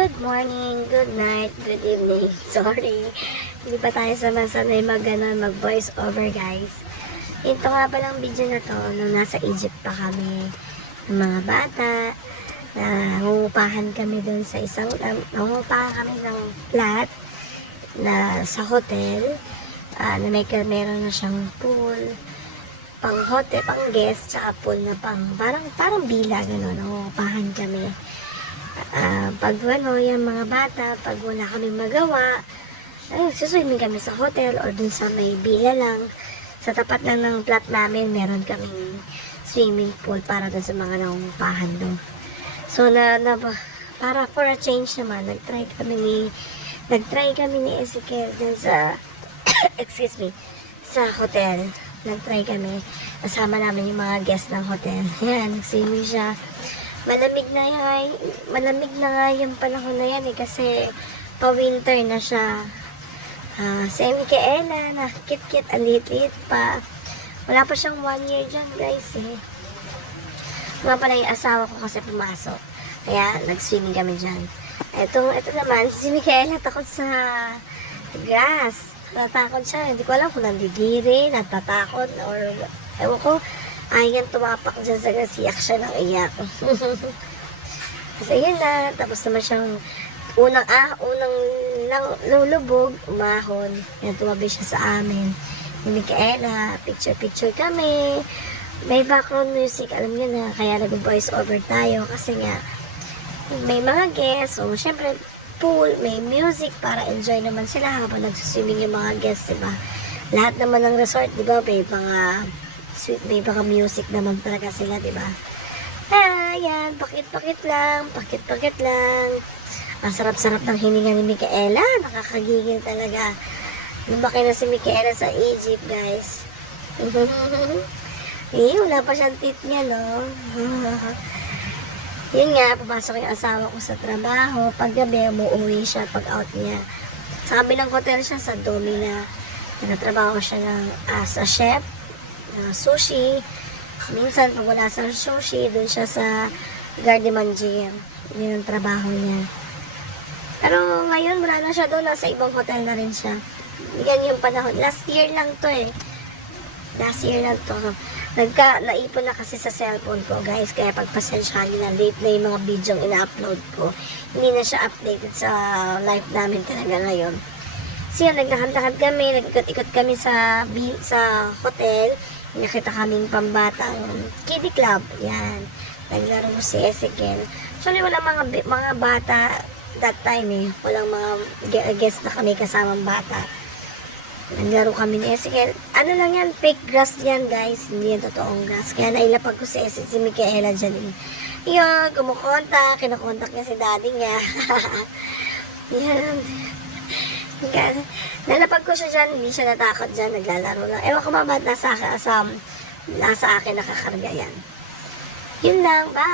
Good morning, good night, good evening. Sorry, hindi pa tayo sanay mag-voice over, guys. Ito nga palang video na to, nung nasa Egypt pa kami, ng mga bata, nangungupahan kami doon sa nangungupahan kami ng flat na sa hotel, na meron na siyang pool, pang hotel, pang guest, tsaka pool na parang bila, gano'n, nangungupahan kami. Pag yung mga bata, pag wala kami magawa, suswimming kami sa hotel or dun sa may bila lang. Sa tapat lang ng flat namin, meron kaming swimming pool para dun sa mga nangungupahan doon. So, para for a change naman, nagtry kami ni Ezekiel dun sa, excuse me, sa hotel. Nagtry kami. Kasama namin yung mga guests ng hotel. Yan, nag-swimming siya. Malamig na nga yung panahon na yan kasi pa-winter na siya. Si Micaela, nakikit-kit, ang liit-liit pa. Wala pa siyang 1 year dyan, guys, eh. Mga pala yung asawa ko kasi pumasok. Kaya, nag-swimming kami dyan. Ito naman, si Micaela takot sa grass. Natatakot siya. Hindi ko alam kung nandidiri, natatakot, or ewan ko. Ayan, tumapak dyan sa grass. Iyak siya ng iyak. Kasi yun na. Tapos naman siyang unang lulubog, umahon. Yan, tumabi siya sa amin. Ni Micaela, picture kami. May background music, alam niyo na, kaya nag-voice over tayo. Kasi nga, may mga guests, so syempre, pool, may music para enjoy naman sila habang nagsuswimming yung mga guests, diba? Lahat naman ng resort, diba, may mga music naman talaga sila, diba? Ayan, pakit-pakit lang. Ang sarap-sarap ng hininga ni Micaela. Nakakagigil talaga. Lumaki na si Micaela sa Egypt, guys. Wala pa siyang teeth niya, no? Yun nga, pumasok yung asawa ko sa trabaho. Pag gabi, umuwi siya pag out niya. Sa kabilang hotel siya, sa Domina. Nagtatrabaho siya as a chef, sushi. Minsan, pag wala sa sushi, doon siya sa Garde Manger. Yun ang trabaho niya. Pero ngayon, wala na siya doon. Nasa ibang hotel na rin siya. Yan yung panahon. Last year lang to. Naipon na kasi sa cellphone ko, guys. Kaya pagpasensyahan nyo na, late na yung mga video ina-upload ko. Hindi na siya updated sa live namin talaga ngayon. So yun, naglakad-lakad kami, nag-ikot-ikot kami sa hotel. Nakita kaming pambatang kiddie club. Yan. Naglaro si Ezekiel. Actually, walang mga bata that time, eh. Walang mga guest na kami kasamang bata. Naglaro kami ni Ezekiel. Ano lang yan, fake grass yan, guys. Hindi yan totoong grass. Kaya nailapag ko si Micaela dyan. Yun, kinakontak niya si daddy niya. Yan. Nalapag ko siya dyan, hindi siya natakot dyan, naglalaro lang. Ewan ko ba nasa akin nakakarga yan. Yun lang, bye!